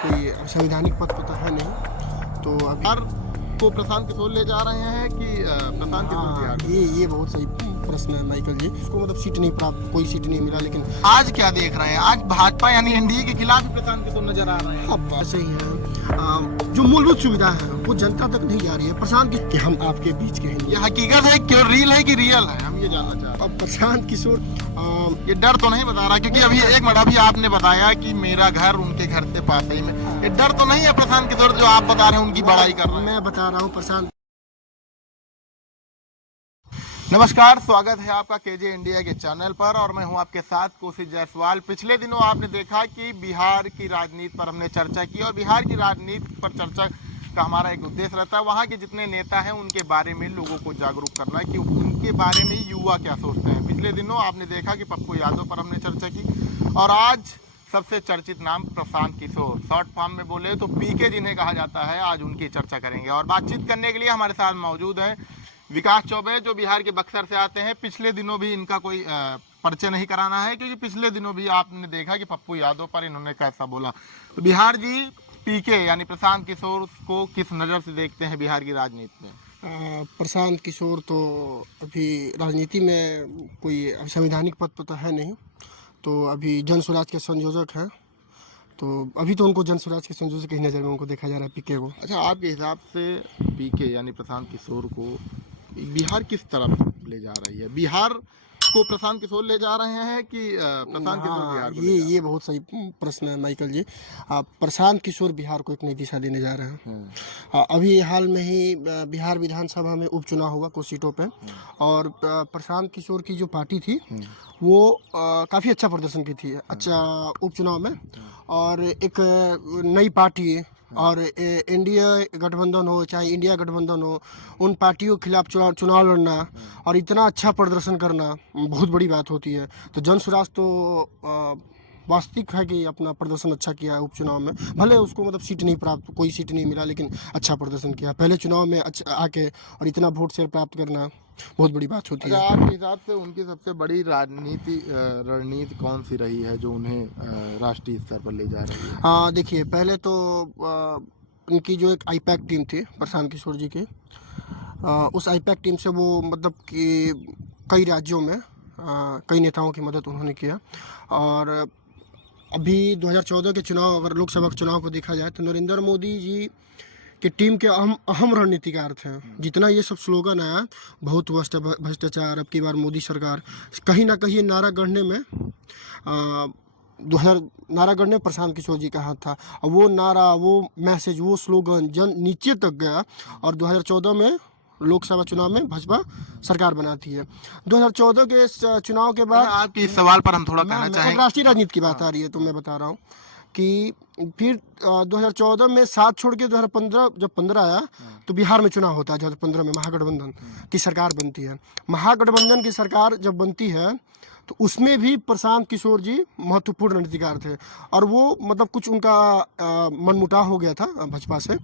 कोई संवैधानिक पद तो है नहीं। तो अभी बिहार को प्रशांत किशोर ले जा रहे हैं कि प्रशांत किशोर बिहार को? ये बहुत सही प्रश्न है माइकल जी। उसको मतलब सीट नहीं प्राप्त, कोई सीट नहीं मिला, लेकिन आज क्या देख रहे हैं? आज भाजपा यानी एनडीए के खिलाफ ही प्रशांत किशोर नजर आ रहे हैं। अब ऐसे ही है। जो मूलभूत सुविधा है वो जनता तक नहीं जा रही है। प्रशांत कि हम आपके बीच के हैं। ये हकीकत है, क्यों रील है कि रियल है, हम ये जानना चाह रहे अब प्रशांत किशोर हैं। ये डर तो नहीं बता रहा, क्योंकि अभी एक मिनट अभी आपने बताया कि मेरा घर उनके घर से पास ही में, ये डर तो नहीं है प्रशांत किशोर जो आप बता रहे हैं उनकी बड़ाई कर रहे हैं? मैं बता रहा हूँ प्रशांत। नमस्कार, स्वागत है आपका केजे इंडिया के चैनल पर और मैं हूं आपके साथ कौशिक जायसवाल। पिछले दिनों आपने देखा कि बिहार की राजनीति पर हमने चर्चा की और बिहार की राजनीति पर चर्चा का हमारा एक उद्देश्य रहता है वहां के जितने नेता हैं उनके बारे में लोगों को जागरूक करना कि उनके बारे में युवा क्या सोचते हैं। पिछले दिनों आपने देखा कि पप्पू यादव पर हमने चर्चा की और आज सबसे चर्चित नाम प्रशांत किशोर, शॉर्ट फॉर्म में बोले तो पीके जिन्हें कहा जाता है, आज उनकी चर्चा करेंगे। और बातचीत करने के लिए हमारे साथ मौजूद है विकास चौबे, जो बिहार के बक्सर से आते हैं। पिछले दिनों भी इनका कोई परिचय नहीं कराना है, क्योंकि पिछले दिनों भी आपने देखा कि पप्पू यादव पर इन्होंने कैसा बोला। तो बिहार जी, पीके यानी प्रशांत किशोर को किस नज़र से देखते हैं बिहार की राजनीति में? प्रशांत किशोर तो अभी राजनीति में कोई संवैधानिक पद तो है नहीं। तो अभी जन स्वराज के संयोजक हैं। तो अभी तो उनको जन स्वराज के संयोजक की नज़र में उनको देखा जा रहा है, पीके को। अच्छा, आपके हिसाब से पीके यानी प्रशांत किशोर को बिहार किस तरफ ले जा रही है? बिहार को प्रशांत किशोर ले जा रहे हैं कि प्रशांत किशोर बिहार को ले जा रहे हैं? ये बहुत सही प्रश्न है माइकल जी। प्रशांत किशोर बिहार को एक नई दिशा देने जा रहे हैं। अभी हाल में ही बिहार विधानसभा में उपचुनाव हुआ कुछ सीटों पे और प्रशांत किशोर की जो पार्टी थी वो काफ़ी अच्छा प्रदर्शन की थी, अच्छा उपचुनाव में। और एक नई पार्टी और इंडिया गठबंधन हो चाहे इंडिया गठबंधन हो, उन पार्टियों के खिलाफ चुनाव लड़ना और इतना अच्छा प्रदर्शन करना बहुत बड़ी बात होती है। तो जन स्वराज तो वास्तविक है कि अपना प्रदर्शन अच्छा किया है उपचुनाव में। भले उसको मतलब सीट नहीं प्राप्त, कोई सीट नहीं मिला, लेकिन अच्छा प्रदर्शन किया। पहले चुनाव में अच्छा आके और इतना वोट शेयर प्राप्त करना बहुत बड़ी बात होती है। आपके हिसाब से उनकी सबसे बड़ी रणनीति कौन सी रही है जो उन्हें राष्ट्रीय स्तर पर ले जा रही है? देखिए, पहले तो उनकी जो एक आईपैक टीम थी प्रशांत किशोर जी की, उस आईपैक टीम से वो मतलब कि कई राज्यों में कई नेताओं की मदद उन्होंने किया। और अभी 2014 के चुनाव, अगर लोकसभा के चुनाव को देखा जाए तो नरेंद्र मोदी जी की टीम के अहम रणनीतिकार थे। जितना ये सब स्लोगन आया, बहुत भ्रष्टाचार, अब की बार मोदी सरकार, कहीं ना कहीं नारा गढ़ने में 2000 नारा गढ़ने प्रशांत किशोर जी का हाथ था। और वो नारा, वो मैसेज, वो स्लोगन जन नीचे तक गया और 2014 में लोकसभा चुनाव में भाजपा सरकार बनाती है। 2014 के चुनाव के बाद आपके इस सवाल पर हम थोड़ा कहना चाहेंगे। राष्ट्रीय राजनीति की बात आ रही है तो मैं बता रहा हूँ कि फिर 2014 में साथ छोड़ के 2015 जब 15 आया तो बिहार में चुनाव होता है। 2015 में महागठबंधन की सरकार बनती है। महागठबंधन की सरकार जब बनती है तो उसमें भी प्रशांत किशोर जी महत्वपूर्ण रणनीतिकार थे और वो मतलब कुछ उनका मनमुटाव हो गया था भाजपा से,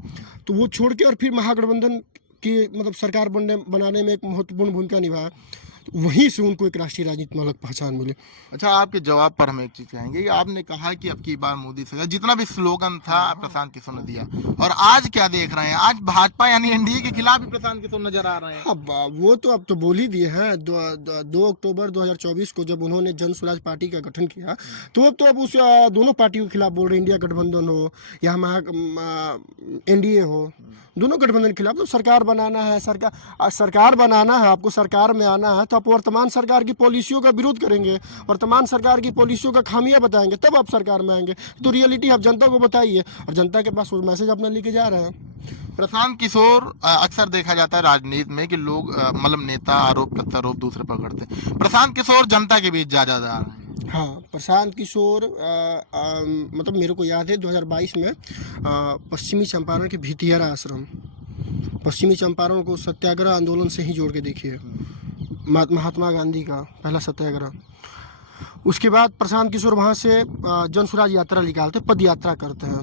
तो वो छोड़ के और फिर महागठबंधन की मतलब सरकार बनाने में एक महत्वपूर्ण भूमिका निभाया। तो वहीं से उनको एक राष्ट्रीय राजनीति में अलग पहचान मिली। अच्छा, आपके जवाब पर हम एक चीज कहेंगे कि आपने कहा कि अब की बार मोदी सरकार, जितना भी स्लोगन था प्रशांत किशोर ने दिया, और आज क्या देख रहे हैं? आज भाजपा यानी एनडीए के खिलाफ भी प्रशांत किशोर नजर आ रहे हैं। अब वो तो अब तो बोल ही दिए हैं। 2 अक्टूबर 2024 को जब उन्होंने जन स्वराज पार्टी का गठन किया तो अब उस दोनों पार्टियों के खिलाफ बोल रहे, इंडिया गठबंधन हो या एनडीए हो, दोनों गठबंधन के खिलाफ। तो सरकार बनाना है, सरकार बनाना है, आपको सरकार में आना है तो आप वर्तमान सरकार की पॉलिसियों का विरोध करेंगे, वर्तमान सरकार की पॉलिसियों का खामियां बताएंगे, तब आप सरकार में आएंगे। तो रियलिटी आप जनता को बताइए और जनता के पास वो मैसेज अपना लेके जा रहे हैं। प्रशांत किशोर, अक्सर देखा जाता है राजनीति में कि लोग मतलब नेता आरोप प्रत्यारोप दूसरे पर करते हैं, प्रशांत किशोर जनता के बीच जा रहे हैं। हाँ, प्रशांत किशोर मतलब मेरे को याद है 2022 में पश्चिमी चंपारण के भितियारा आश्रम, पश्चिमी चंपारण को सत्याग्रह आंदोलन से ही जोड़ के देखिए, महात्मा गांधी का पहला सत्याग्रह। उसके बाद प्रशांत किशोर वहाँ से जन स्वराज यात्रा निकालते, पद यात्रा करते हैं।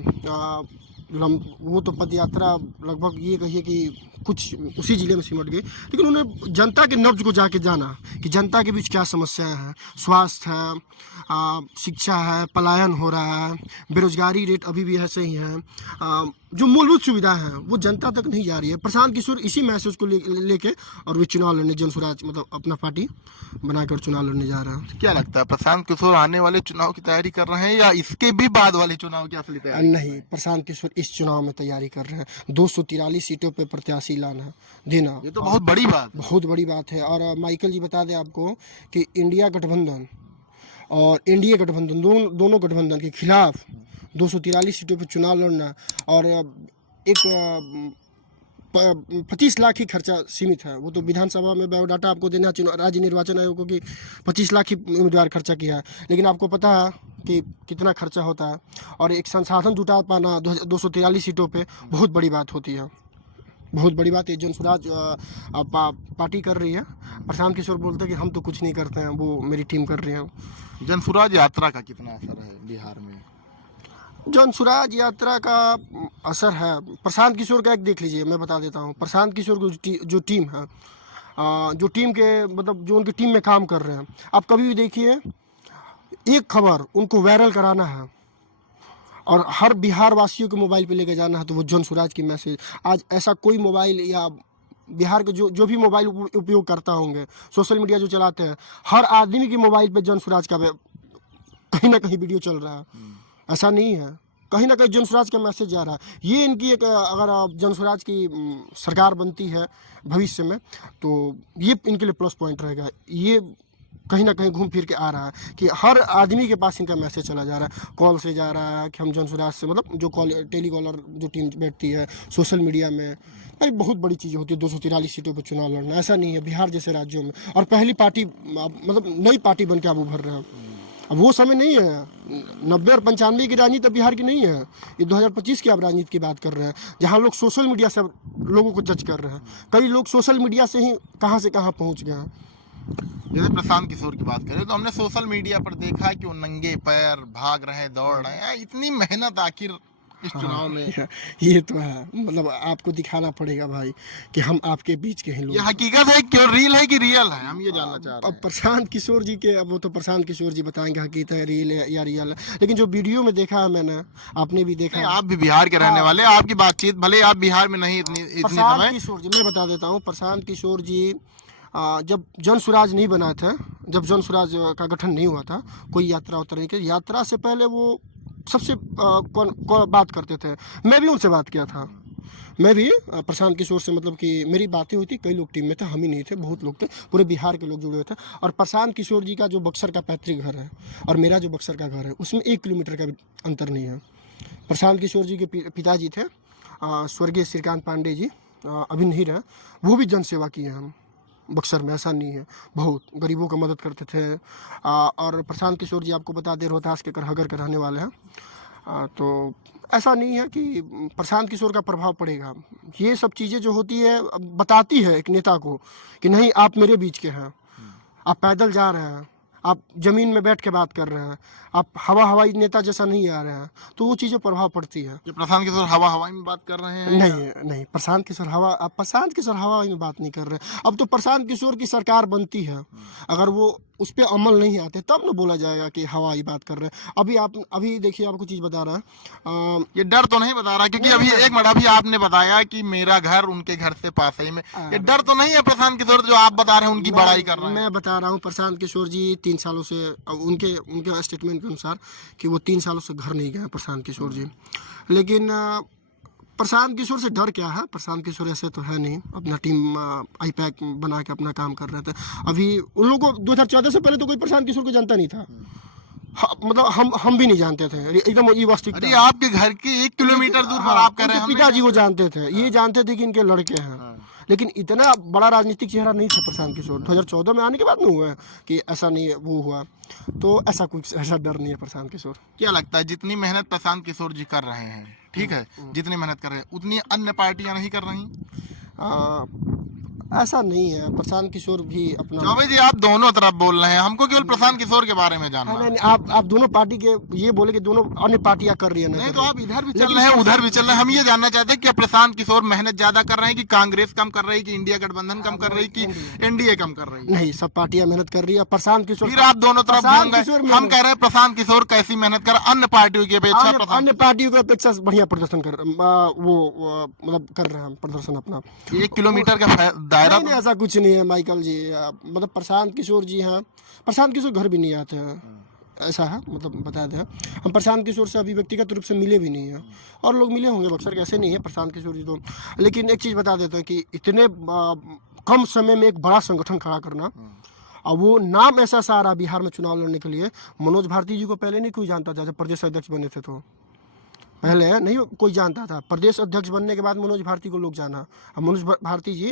वो तो पद यात्रा लगभग ये कहिए कि कुछ उसी जिले में सिमट गई, लेकिन उन्होंने जनता के नब्ज को जाके जाना कि जनता के बीच क्या समस्याएं हैं। स्वास्थ्य है, शिक्षा है, पलायन हो रहा है, बेरोजगारी रेट अभी भी ऐसे ही है, जो मूलभूत सुविधा है वो जनता तक नहीं जा रही है। प्रशांत किशोर इसी मैसेज को लेके और वे चुनाव लड़ने, जनसुराज मतलब अपना पार्टी बनाकर चुनाव लड़ने जा रहा है। क्या लगता है प्रशांत किशोर आने वाले चुनाव की तैयारी कर रहे हैं या इसके भी बाद वाले चुनाव की असली तैयारी? नहीं, प्रशांत किशोर इस चुनाव में तैयारी कर रहे हैं। 243 सीटों पे प्रत्याशी लाना देना, ये तो बहुत बड़ी बात है। बहुत बड़ी बात है। और माइकल जी बता दें आपको कि इंडिया गठबंधन और एनडीए गठबंधन दोनों गठबंधन के खिलाफ 243 सीटों पर चुनाव लड़ना और एक 25 लाख ही खर्चा सीमित है। वो तो विधानसभा में बायोडाटा आपको देना, राज्य निर्वाचन आयोग को कि 25 लाख ही उम्मीदवार खर्चा किया है, लेकिन आपको पता है कि कितना खर्चा होता है। और एक संसाधन जुटा पाना 243 सीटों पे बहुत बड़ी बात होती है, बहुत बड़ी बात है। जनसुराज पार्टी कर रही है। प्रशांत किशोर बोलते हैं कि हम तो कुछ नहीं करते हैं, वो मेरी टीम कर रही है। जनसुराज यात्रा का कितना असर है बिहार में? जनसुराज यात्रा का असर है, प्रशांत किशोर का एक देख लीजिए, मैं बता देता हूँ। प्रशांत किशोर की जो टीम है, जो टीम के मतलब जो उनकी टीम में काम कर रहे हैं, आप कभी भी देखिए, एक खबर उनको वायरल कराना है और हर बिहार वासियों के मोबाइल पे लेके जाना है, तो वो जनसुराज की मैसेज। आज ऐसा कोई मोबाइल या बिहार के जो भी मोबाइल उपयोग करता होंगे, सोशल मीडिया जो चलाते हैं, हर आदमी के मोबाइल पे जनसुराज का कहीं ना कहीं वीडियो चल रहा है। ऐसा नहीं है, कहीं ना कहीं जनसुराज का मैसेज जा रहा है। ये इनकी एक, अगर जनसुराज की सरकार बनती है भविष्य में, तो ये इनके लिए प्लस पॉइंट रहेगा। ये कहीं ना कहीं घूम फिर के आ रहा है कि हर आदमी के पास इनका मैसेज चला जा रहा है, कॉल से जा रहा है कि हम जनसुराज से, मतलब जो कॉल टेलीकॉलर जो टीम बैठती है सोशल मीडिया में, भाई बहुत बड़ी चीज़ होती है 243 सीटों पर चुनाव लड़ना। ऐसा नहीं है बिहार जैसे राज्यों में, और पहली पार्टी मतलब नई पार्टी बन के आप उभर रहे हैं। अब वो समय नहीं है, 90 और 95 की राजनीति अब बिहार की नहीं है, ये 2025 की आप राजनीति की बात कर रहे हैं, जहाँ लोग सोशल मीडिया से लोगों को जज कर रहे हैं। कई लोग सोशल मीडिया से ही कहाँ से कहाँ पहुँच गए हैं। जैसे प्रशांत किशोर की बात करें तो हमने सोशल मीडिया पर देखा कि वो नंगे पैर भाग रहे, दौड़ रहे हैं। इतनी मेहनत आखिर इस चुनाव में? ये तो है, मतलब आपको दिखाना पड़ेगा भाई कि हम आपके बीच के हैं लोग। ये हकीकत है, क्यों रील है कि रियल है, हम ये जानना चाह रहे हैं। अब प्रशांत किशोर जी के, अब वो तो प्रशांत किशोर जी बताएंगे हकीकत है, रील है या रियल है, लेकिन जो वीडियो में देखा है मैंने, आपने भी देखा। आप भी बिहार के रहने वाले, आपकी बातचीत भले आप बिहार में नहीं इतनी प्रशांत समय। किशोर जी, मैं बता देता हूँ, प्रशांत किशोर जी जब जनसुराज नहीं बना था, जब जनसुराज का गठन नहीं हुआ था, कोई यात्रा उतर के, यात्रा से पहले वो सबसे कौन बात करते थे। मैं भी उनसे बात किया था, मैं भी प्रशांत किशोर से, मतलब कि मेरी बातें हुई थी। कई लोग टीम में थे, हम ही नहीं थे, बहुत लोग थे, पूरे बिहार के लोग जुड़े हुए थे। और प्रशांत किशोर जी का जो बक्सर का पैतृक घर है और मेरा जो बक्सर का घर है, उसमें 1 किलोमीटर का भी अंतर नहीं है। प्रशांत किशोर जी के पिताजी थे स्वर्गीय श्रीकांत पांडे जी, अभी नहीं रहे, वो भी जनसेवा की है हम बक्सर में, ऐसा नहीं है, बहुत गरीबों का मदद करते थे। और प्रशांत किशोर जी आपको बता दें रोहतास के करहगर के रहने वाले हैं। तो ऐसा नहीं है कि प्रशांत किशोर का प्रभाव पड़ेगा। ये सब चीज़ें जो होती है बताती है एक नेता को कि नहीं, आप मेरे बीच के हैं, आप पैदल जा रहे हैं, आप ज़मीन में बैठ के बात कर रहे हैं, आप हवाई नेता जैसा नहीं आ रहे हैं, तो वो चीज़ें प्रभाव पड़ती है। जो प्रशांत किशोर हवाई में बात कर रहे हैं? नहीं, प्रशांत किशोर हवाई में बात नहीं कर रहे। अब तो प्रशांत किशोर की सरकार बनती है, अगर वो उस पर अमल नहीं आते तब ना बोला जाएगा कि हवाई बात कर रहे हैं। अभी देखिए, आपको चीज़ बता रहा है, ये डर तो नहीं बता रहा, क्योंकि अभी एक मिनट, अभी आपने बताया कि मेरा घर उनके घर से पास ही में, ये डर तो नहीं है प्रशांत किशोर जो आप बता रहे हैं उनकी बड़ाई कर रहे हैं? मैं बता रहा हूँ, प्रशांत किशोर जी 3 सालों से, उनके स्टेटमेंट के अनुसार कि वो 3 सालों से घर नहीं गए प्रशांत किशोर जी। लेकिन प्रशांत किशोर से डर क्या है, प्रशांत किशोर ऐसे तो है नहीं, अपना टीम आईपैक बना के अपना काम कर रहे थे। अभी उन लोगों को 2014 से पहले तो कोई प्रशांत किशोर को जानता नहीं था, मतलब हम भी नहीं जानते थे, एकदम ये वास्तविक। अरे आपके घर के 1 किलोमीटर दूर पर आप कह रहे हैं? पिताजी वो जानते थे, ये जानते थे कि इनके लड़के हैं, लेकिन इतना बड़ा राजनीतिक चेहरा नहीं था प्रशांत किशोर। 2014 में आने के बाद में हुआ है कि ऐसा नहीं वो हुआ, तो ऐसा डर नहीं है प्रशांत किशोर। क्या लगता है जितनी मेहनत प्रशांत किशोर जी कर रहे हैं, ठीक है, जितनी मेहनत कर रहे हैं, उतनी अन्य पार्टियां नहीं कर रही? ऐसा नहीं है, प्रशांत किशोर भी अपना चौबे जी आप दोनों तरफ बोल रहे हैं, हमको केवल प्रशांत किशोर के बारे में जानना नहीं, है। नहीं, आप दोनों पार्टी के ये बोले कि दोनों अन्य पार्टियां कर रही है नहीं नहीं तो आप इधर भी चल लेकिन रहे हैं उधर भी चल रहे हैं, हम ये जानना चाहते हैं कि प्रशांत किशोर मेहनत ज्यादा कर रहे हैं कि कांग्रेस कम कर रही है, कि इंडिया गठबंधन कम कर रही है, कि एनडीए कम कर रही है? नहीं, सब पार्टियां मेहनत कर रही है। प्रशांत किशोर फिर आप दोनों तरफ प्रशांत घूम किशोर गए। हम कह रहे हैं प्रशांत किशोर कैसी मेहनत कर अन्य पार्टियों की अपेक्षा अन्य प्रशांत अन्य पार्टियों की अपेक्षा बढ़िया प्रदर्शन कर मतलब कर रहे हैं प्रदर्शन अपना। 1 किलोमीटर का दायरा नहीं, नहीं, ऐसा कुछ नहीं है माइकल जी। मतलब प्रशांत किशोर जी हैं, प्रशांत किशोर घर भी नहीं आते हैं, ऐसा है, मतलब बता दें। हम प्रशांत किशोर से अभी व्यक्तिगत रूप से मिले भी नहीं हैं, और लोग मिले होंगे बक्सर के, ऐसे नहीं है प्रशांत किशोर जी तो। लेकिन एक चीज़ बता देते हैं कि इतने कम समय में एक बड़ा संगठन खड़ा करना, और वो नाम ऐसा सा आ रहा बिहार में चुनाव लड़ने के लिए। मनोज भारती जी को पहले नहीं कोई जानता था, जब प्रदेश अध्यक्ष बने थे तो पहले नहीं कोई जानता था। प्रदेश अध्यक्ष बनने के बाद मनोज भारती को लोग जाना। अब मनोज भारती जी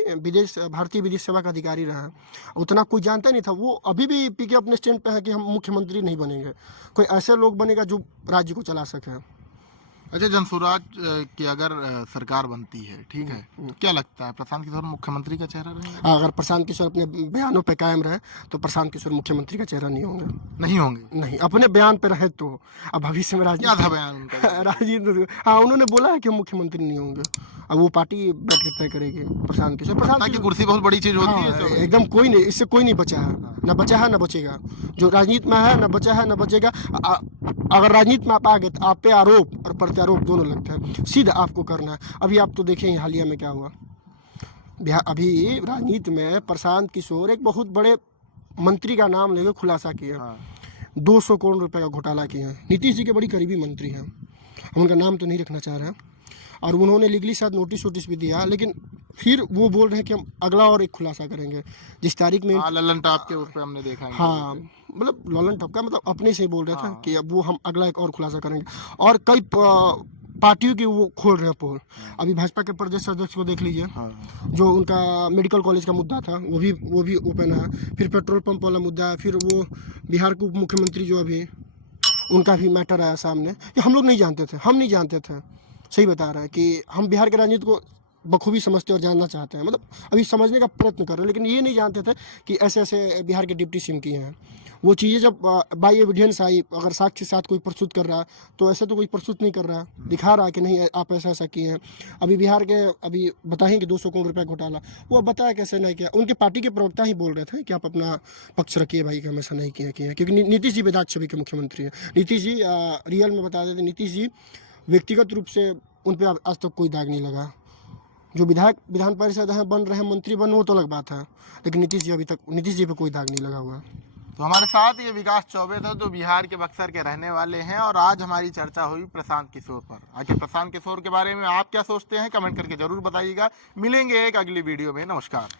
भारतीय विदेश सेवा का अधिकारी रहा, उतना कोई जानता नहीं था। वो अभी भी पीके अपने स्टैंड पे है कि हम मुख्यमंत्री नहीं बनेंगे, कोई ऐसे लोग बनेगा जो राज्य को चला सके। अच्छा, जनसुराज की अगर सरकार बनती है, ठीक है, तो क्या लगता है प्रशांत किशोर मुख्यमंत्री का चेहरा रहेगा? अगर प्रशांत किशोर अपने बयानों पे कायम रहे तो प्रशांत किशोर मुख्यमंत्री का चेहरा नहीं होंगे। नहीं होंगे? नहीं, अपने बयान पे रहे तो। अब भविष्य में क्या था बयान उनका? राजनीति, हाँ, उन्होंने बोला है कि हम मुख्यमंत्री नहीं होंगे। अब वो पार्टी बैठ के तय करेगी। प्रशांत किशोर ताकि कुर्सी बहुत बड़ी चीज होती है हाँ, तो। एकदम कोई नहीं, इससे कोई नहीं बचा है, ना बचा है ना बचेगा। जो राजनीति में है, ना बचा है ना बचेगा। अगर राजनीति में आप आ गए तो आप पे आरोप और प्रत्यारोप दोनों लगते हैं, सीधा आपको करना है। अभी आप तो देखें हालिया में क्या हुआ बिहार। अभी राजनीति में प्रशांत किशोर एक बहुत बड़े मंत्री का नाम लेकर खुलासा किया, हाँ। 200 करोड़ रुपए का घोटाला किया है। नीतीश जी के बड़ी करीबी मंत्री हैं, हम उनका नाम तो नहीं रखना चाह रहे हैं, और उन्होंने लीगली शायद नोटिस भी दिया, लेकिन फिर वो बोल रहे हैं कि हम अगला और एक खुलासा करेंगे जिस तारीख में। हाँ, ललन टॉप के उस पे हमने देखा है। हाँ, मतलब ललन टॉप का मतलब अपने से ही बोल रहे थे कि अब वो हम अगला एक और खुलासा करेंगे, और कई पार्टियों की वो खोल रहे हैं पोल। अभी भाजपा के प्रदेश अध्यक्ष को देख लीजिए, जो उनका मेडिकल कॉलेज का मुद्दा था वो भी ओपन है। फिर पेट्रोल पंप वाला मुद्दा है, फिर वो बिहार के उप मुख्यमंत्री जो अभी उनका भी मैटर आया सामने। ये हम लोग नहीं जानते थे, हम नहीं जानते थे, सही बता रहा है कि हम बिहार के राजनीति को बखूबी समझते और जानना चाहते हैं, मतलब अभी समझने का प्रयत्न कर रहे हैं, लेकिन ये नहीं जानते थे कि ऐसे ऐसे बिहार के डिप्टी सीएम किए हैं। वो चीज़ें जब बाई एविडेंस आई, अगर साक्ष्य के साथ कोई प्रस्तुत कर रहा है तो ऐसे तो कोई प्रस्तुत नहीं कर रहा है, दिखा रहा है कि नहीं आप ऐसा ऐसा किए हैं। अभी बिहार के अभी बताएंगे 200 करोड़ रुपये घोटाला, वो अब बताया कैसे नहीं किया। उनके पार्टी के प्रवक्ता ही बोल रहे थे कि आप अपना पक्ष रखिए भाई कि हम ऐसा नहीं किया क्योंकि नीतीश जी विधायक सभी के मुख्यमंत्री हैं। नीतीश जी रियल में बता देते, नीतीश जी व्यक्तिगत रूप से उन पर आज तक कोई दाग नहीं लगा। जो विधायक विधान परिषद है बन रहे हैं, मंत्री बन, वो तो अलग बात है, लेकिन नीतीश जी अभी तक नीतीश जी पे कोई दाग नहीं लगा हुआ। तो हमारे साथ ये विकास चौबे था जो बिहार के बक्सर के रहने वाले हैं, और आज हमारी चर्चा हुई प्रशांत किशोर पर। आखिर प्रशांत किशोर के बारे में आप क्या सोचते हैं कमेंट करके जरूर बताइएगा। मिलेंगे एक अगली वीडियो में। नमस्कार।